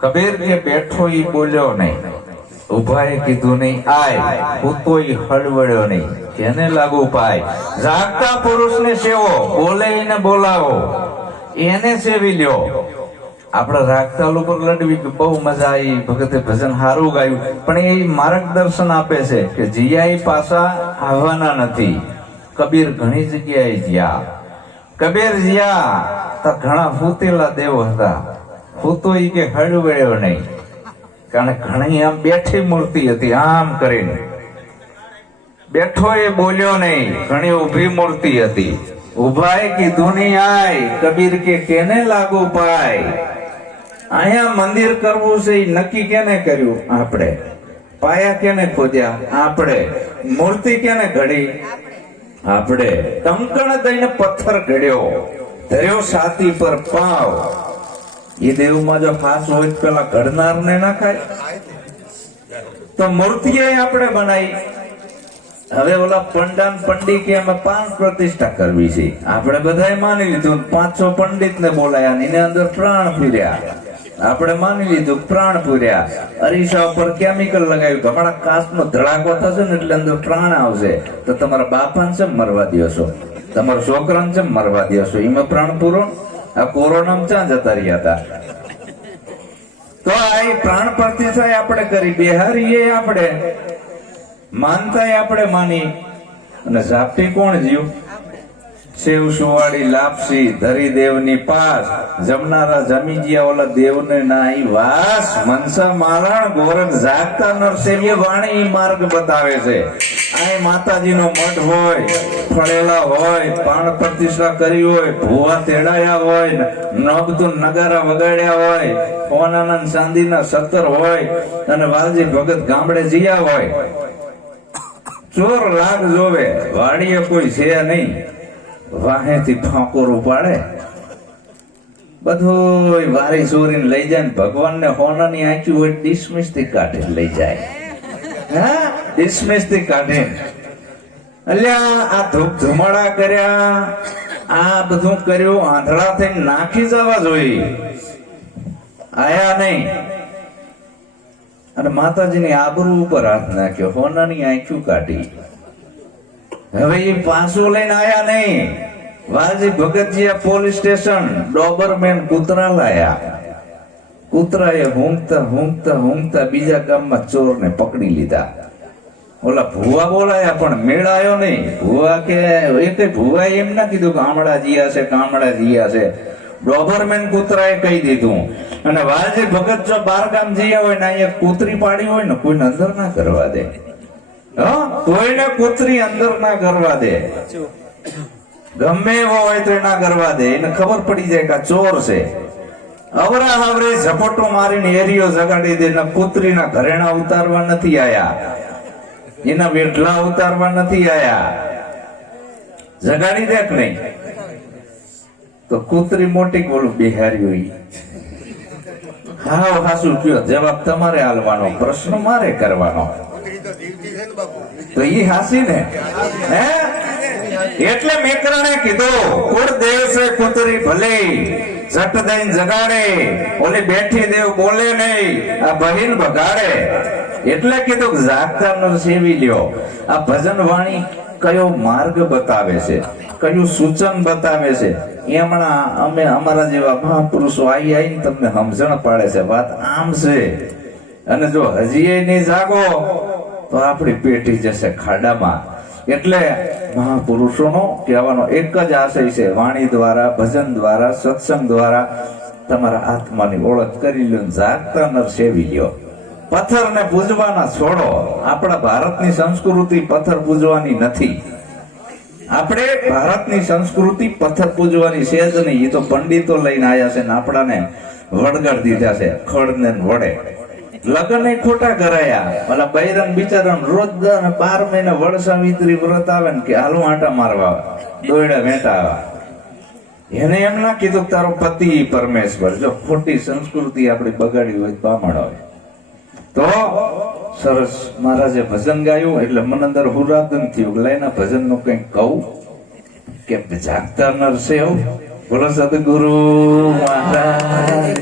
કબીર કે બેઠો ઈ બોલ્યો નહીં. ઉભાએ કીધું નહીં, આય ઈ હળવળ્યો નહીં. કેને લાગુ પાય? જાગતા પુરુષને સેવો, બોલે ને બોલાવો. એને સેવી લ્યો. આપણે રાખતા લોકો લડવી બહુ મજા આવી. ભગતે ભજન સારું ગાયું. પણ એ માર્ગદર્શન આપે છે કે જીયા પાછા આવવાના નથી. કબીર ઘણી જગ્યાએ જ્યા. કબીર જ્યા તો ઘણા ફૂતેલા દેવ હતા. ફૂતો એ કે હળવેળ્યો નહીં. કારણ ઘણી આમ બેઠી મૂર્તિ હતી, આમ કરીને. બેઠો એ બોલ્યો નહીં, ઘણી ઊભી મૂર્તિ હતી. ઉભાય કીધું નહીં કબીર કે કેને લાગુ પાય? અહીંયા મંદિર કરવું છે એ નક્કી કેને કર્યું? આપણે. પાયા કેને ખોદ્યા? આપણે. મૂર્તિ કેને ઘડી? આપણે. કંકણ દઈને પથ્થર ઘડ્યો. ધર્યો છાતી પર પાવ. એ દેવમાં જો ખાસ હોય પેલા ઘડનારને ના ખાય. તો મૂર્તિ આપણે બનાવી. હવે ઓલા પંડાન પંડિત અમે પાંચ પ્રતિષ્ઠા કરવી છે. આપણે બધાએ માની લીધું પાંચસો પંડિત ને બોલાયા એને અંદર પ્રાણ પૂર્યા. આપણે માની લીધું પ્રાણ પૂર્યા. અરીસા ઉપર કેમિકલ લગાવ્યું કે હમણાં કાચનો ધડાકો થશે ને એટલે અંદર પ્રાણ આવશે. તો તમારા બાપાને છે મરવા દ્યો છો? તમારા છોકરાને છે મરવા છો? એમાં પ્રાણ પૂરો? આ કોરોનામાં ક્યાં જતા રહ્યા હતા? તો આ પ્રાણ પ્રતિષ્ઠા આપણે કરી બિહારી આપણે. માનતા આપણે માની. અને ઝાપટી કોણ જીવ? શિવ સુવાળી લાપસી ધરી દેવની પાસ. જમનારા જમી ગયા ઓલા દેવને નાઈ વાસ. મનસા મારણ ગોરખ જાગતા નરસેવીએ વાણી માર્ગ બતાવે છે. આ માતાજીનો મઠ હોય, ફળેલા હોય પાણ પ્રતિષ્ઠા કરી હોય, ભૂવા તેડાયા હોય નગતું નગારા વગાડ્યા હોય સોનાના ને ચાંદીના સત્તર હોય, અને વાલજી ભગત ગામડે જીયા હોય. ચોર લાગ જોવે, વાડીએ કોઈ છે નહીં. વાહેથી ફાંકોર ઉપાડે બધું વારી ચોરીને લઈ જાય ને ભગવાનને હોનાની આંખી હોય ડિસમિસથી કાઢે લઈ જાય. હા? ડિસમિસથી કાઢે અલ્યા, આ ધૂપ ધુમાડા કર્યા. આ બધું કર્યું, આંધળા થઈને નાખી જવા જોઈએ આયા નહીં. અને માતાજીની આબરૂ ઉપર હાથ નાખ્યો, હોનાની આંખ્યું કાઢી. હવે એ પાછું લઈને આયા નહીં. Valji Bhagatjiya police station, doberman કૂતરા લાયા કૂતરાએ હુંકતા હુંકતા હુંકતા બીજા ગામમાં ચોરને પકડી લીધા. ઓલા ભુવા બોલાયા, પણ મેળાયો નહીં. ભુવા કે, એક ભુવા એમ ના કીધું આમળા જીયા છે કામળા જીયા છે. ડોબરમેન કૂતરાએ કહી દીધું. અને વાલજી ભગત જો બાર ગામ જીયા હોય ને, અહીંયા કૂતરી પાડી હોય ને, કોઈને અંદર ના કરવા દે. કોઈને કૂતરી અંદર ના કરવા દે. ગમે એવો હોય તો ના કરવા દે. એને ખબર પડી જાય કે આ ચોર છે. અવરા હવરે ઝપટો મારીને એરિયો જગાડી દે ને કૂતરીના ઘરેણા ઉતારવા નથી આયા. એના વેઢલા ઉતારવા નથી આયા. જગાડી દે કે નહીં? તો કૂતરી મોટી બોલું બિહારી હોય? હા હાસુ કયો જવાબ તમારે આલવાનો પ્રશ્ન મારે કરવાનો. તો ઈ હાસી ને? હે? એટલે મેકરણે કીધું, કુળ દેવ છે કુતરી ભલે, જટ દઈને જગાડે, ઓલી બેઠી દેવ બોલે નહીં, આ બહીન બગાડે. એટલે કીધું જાગતા નો સેવી લ્યો. આ ભજન વાણી કયો માર્ગ બતાવે છે? કયું સૂચન બતાવે છે? એમણા અમે અમારા જેવા મહાપુરુષો આવી આવીને તમને સમજણ પાડે છે. વાત આમ છે. અને જો હજી એ નહીં જાગો તો આપણી પેટી જશે ખાડામાં. એટલે મહાપુરુષોનો કહેવાનો એક જ આશય છે, વાણી દ્વારા, ભજન દ્વારા, સત્સંગ દ્વારા તમારા આત્માની ઓળખ કરી લ્યો જાગતા નર સેવી લ્યો પથ્થરને પૂજવાના છોડો. આપણા ભારતની સંસ્કૃતિ પથ્થર પૂજવાની નથી. આપણે ભારતની સંસ્કૃતિ પથ્થર પૂજવાની છે જ નહીં. એ તો પંડિતો લઈને આવ્યા છે ને આપણાને વળગાડ દીધા છે ખડ ને વડે. લગ્ન એ ખોટા કરાયા. ઓલા બૈરન બિચારા રોજ બાર મહિને વડસાવિત્રી વ્રત આવે ને કે હાલું આટા મારવા દોયડા વેટા એને એમ ના કીધું તારો પતિ પરમેશ્વર. જો ખોટી સંસ્કૃતિ આપણી બગાડી હોય બામણ હોય તો સરસ મહારાજે ભજન ગાયું, એટલે મને અંદર હુરાદન થયું લઈને ભજનનું કંઈક કહું. કે જાગતા નરસે બોલો સદગુરુ મહારાજ.